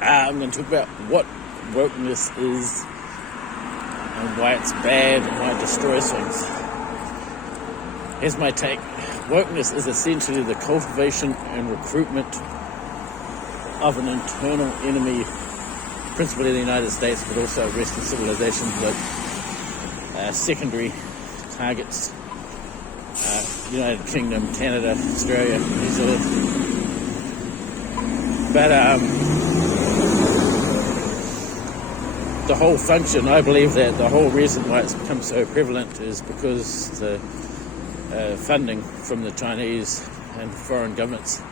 I'm going to talk about what wokeness is and why it's bad and why it destroys things. Here's my take. Wokeness is essentially the cultivation and recruitment of an internal enemy, principally the United States, but also Western civilization, but secondary targets, United Kingdom, Canada, Australia, New Zealand. But the whole function, I believe that the whole reason why it's become so prevalent is because the funding from the Chinese and foreign governments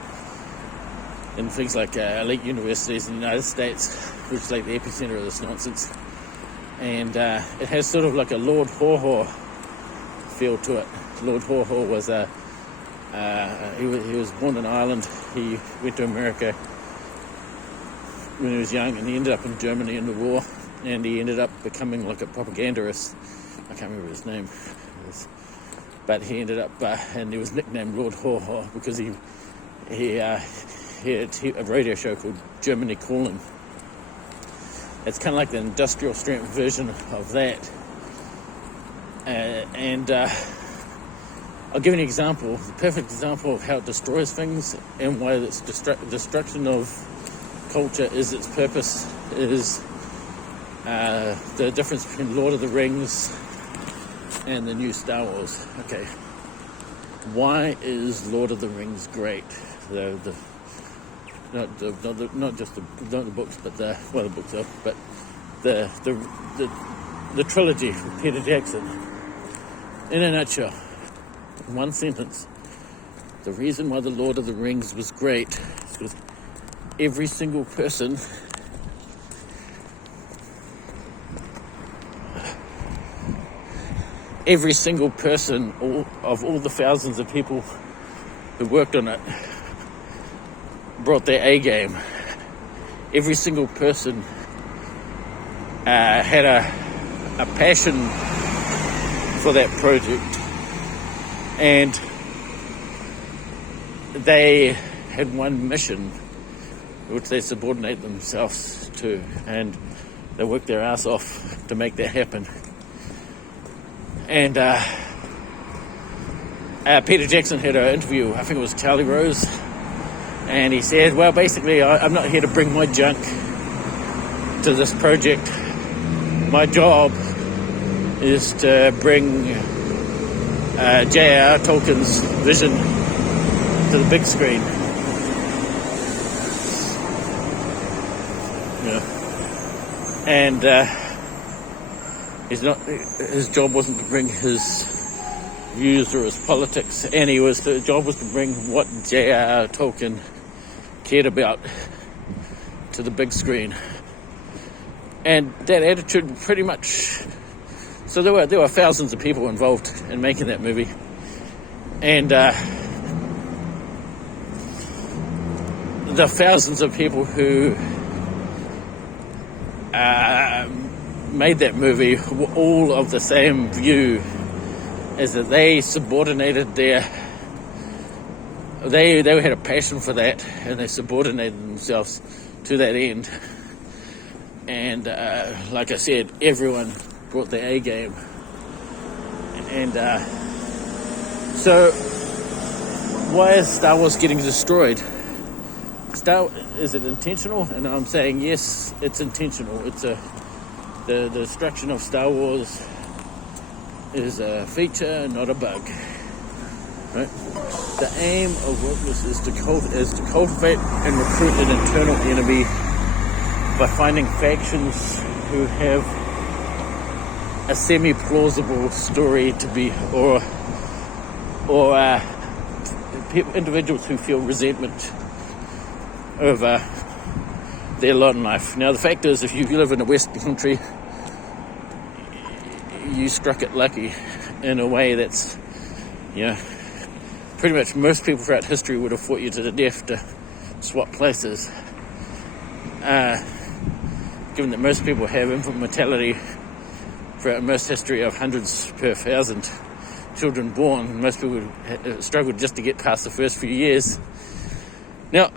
in things like elite universities in the United States, which is like the epicenter of this nonsense. And it has sort of like a Lord Haw-Haw feel to it. Lord Haw-Haw was he was born in Ireland. He went to America when he was young, and he ended up in Germany in the war, and he ended up becoming like a propagandist. I can't remember his name, but he ended up, and he was nicknamed Lord Haw-Haw because he had a radio show called Germany Calling. It's kind of like the industrial strength version of that. And I'll give you an example, the perfect example of how it destroys things and why its destruction of culture is its purpose is the difference between Lord of the Rings and the new Star Wars. Okay, why is Lord of the Rings great? Not just the books, but the books are, but the trilogy from Peter Jackson. In a nutshell, in one sentence, the reason why the Lord of the Rings was great is because every single person of all the thousands of people who worked on it brought their A game. Every single person had a passion for that project, and they had one mission which they subordinate themselves to, and they worked their ass off to make that happen. And Peter Jackson had an interview, I think it was Charlie Rose, and he said, well, basically, I'm not here to bring my junk to this project. My job is to bring J.R.R. Tolkien's vision to the big screen. Yeah. And his job wasn't to bring his views or his politics, and the job was to bring what J.R.R. Tolkien cared about to the big screen. And that attitude pretty much, so there were thousands of people involved in making that movie, and the thousands of people who made that movie were all of the same view, is that they subordinated they had a passion for that, and they subordinated themselves to that end. And like I said, everyone brought their A game. And so why is Star Wars getting destroyed? Is it intentional? And I'm saying yes, it's intentional. It's the destruction of Star Wars is a feature, not a bug. Right? The aim of wokeness is to cultivate and recruit an internal enemy by finding factions who have a semi-plausible story to be, or individuals who feel resentment over their lot in life. Now, the fact is, if you live in a Western country, you struck it lucky in a way that's, pretty much most people throughout history would have fought you to the death to swap places. Given that most people have infant mortality throughout most history of hundreds per thousand children born, most people struggled just to get past the first few years. Now,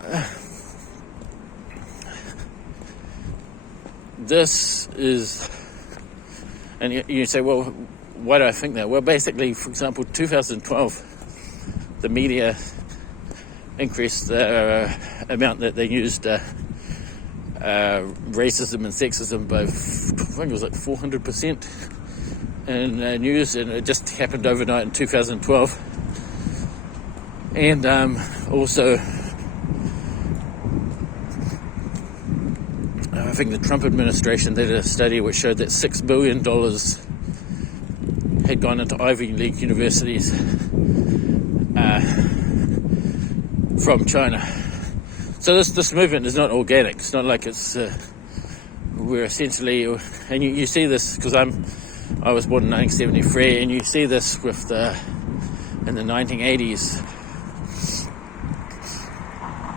this is, and you say, well, why do I think that? Well, basically, for example, 2012, the media increased the amount that they used racism and sexism by, I think it was like 400% in news, and it just happened overnight in 2012. And also, I think the Trump administration did a study which showed that $6 billion had gone into Ivy League universities from China. So this movement is not organic. It's not like it's we're essentially, and you see this because I was born in 1973, and you see this with in the 1980s.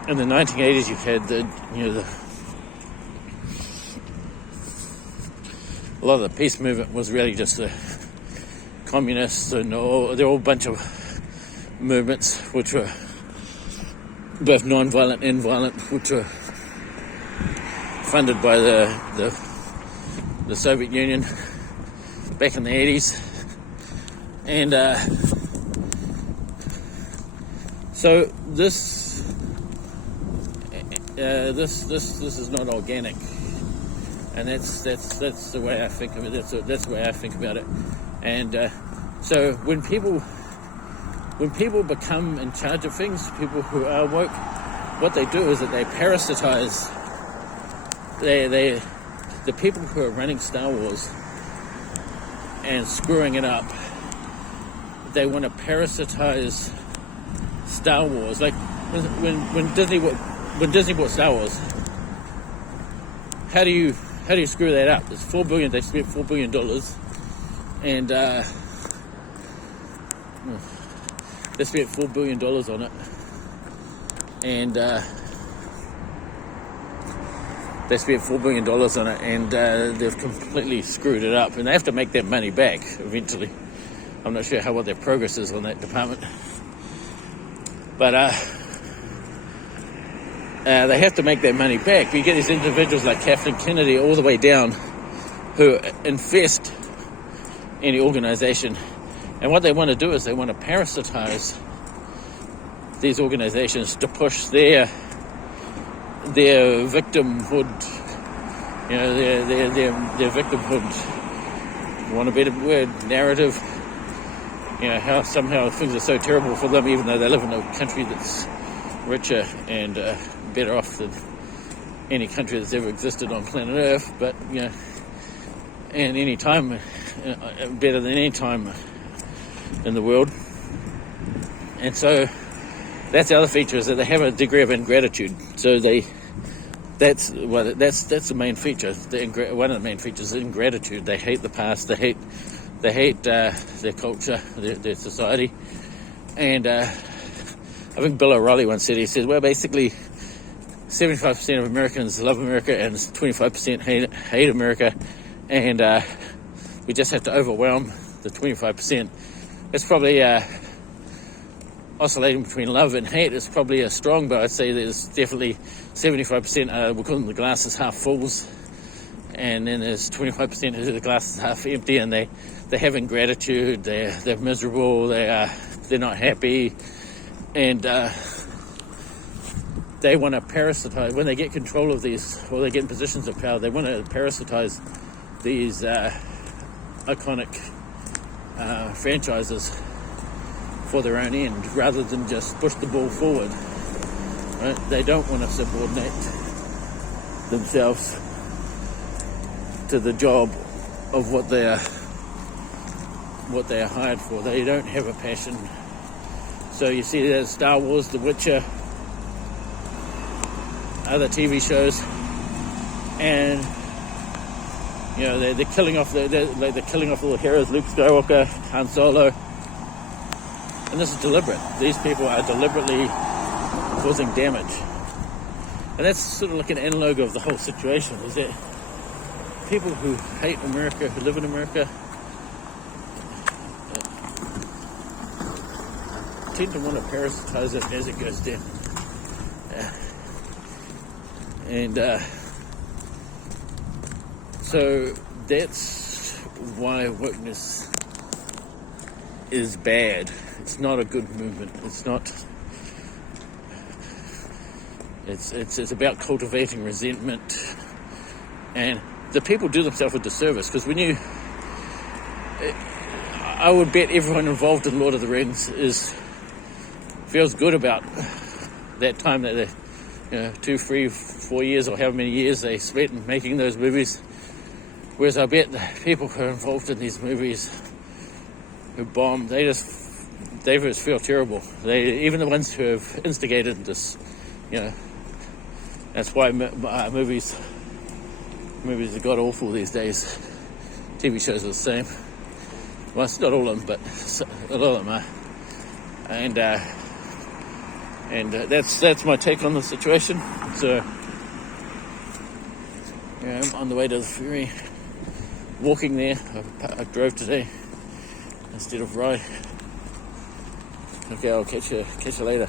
In the 1980s, you had a lot of the peace movement was really just the communists, and there were all a bunch of movements which were both non-violent and violent, which were funded by the Soviet Union back in the 80s. And so this is not organic, and that's the way I think of it. That's the way I think about it. And so when people become in charge of things, people who are woke, what they do is that they parasitize. The people who are running Star Wars and screwing it up, they want to parasitize Star Wars. Like when Disney bought Star Wars, how do you screw that up? It's $4 billion. They spent $4 billion, and they spent $4 billion on it, and they've completely screwed it up, and they have to make that money back eventually. I'm not sure what their progress is on that department, but they have to make that money back. But you get these individuals like Kathleen Kennedy all the way down who infest any organization, and what they want to do is they want to parasitize these organizations to push their victimhood, their victimhood, for want of a better word, narrative. How somehow things are so terrible for them, even though they live in a country that's richer and better off than any country that's ever existed on planet Earth, but and any time better than any time in the world. And so that's the other feature, is that they have a degree of ingratitude. So that's the main feature. One of the main features is ingratitude. They hate the past. They hate their culture, their society. And I think Bill O'Reilly once said, he said, well, basically 75% of Americans love America and 25% hate America, and we just have to overwhelm the 25%. It's probably oscillating between love and hate is probably strong, but I'd say there's definitely 75% we'll call them the glass is half fulls, and then there's 25% who the glass is half empty, and they have ingratitude, they're miserable, they're not happy, and they want to parasitize. When they get control of these, or they get in positions of power, they want to parasitize these iconic franchises for their own end, rather than just push the ball forward. Right? They don't want to subordinate themselves to the job of what they are hired for. They don't have a passion. So you see there's Star Wars, The Witcher, other TV shows, and they're killing off they're killing off all the heroes, Luke Skywalker, Han Solo, and this is deliberate. These people are deliberately causing damage, and that's sort of like an analog of the whole situation. Is that people who hate America, who live in America, tend to want to parasitize it as it goes down. And So that's why wokeness is bad. It's not a good movement. It's not. It's about cultivating resentment, and the people do themselves a disservice, because I would bet everyone involved in Lord of the Rings feels good about that time that they, 2, 3, 4 years, or however many years they spent making those movies. Whereas I bet the people who are involved in these movies who bomb, they just feel terrible. Even the ones who have instigated this, that's why movies are god awful these days. TV shows are the same. Well, it's not all of them, but a lot of them are. And that's my take on the situation. So, I'm on the way to the ferry, walking there. I drove today instead of ride. Okay, I'll catch you later.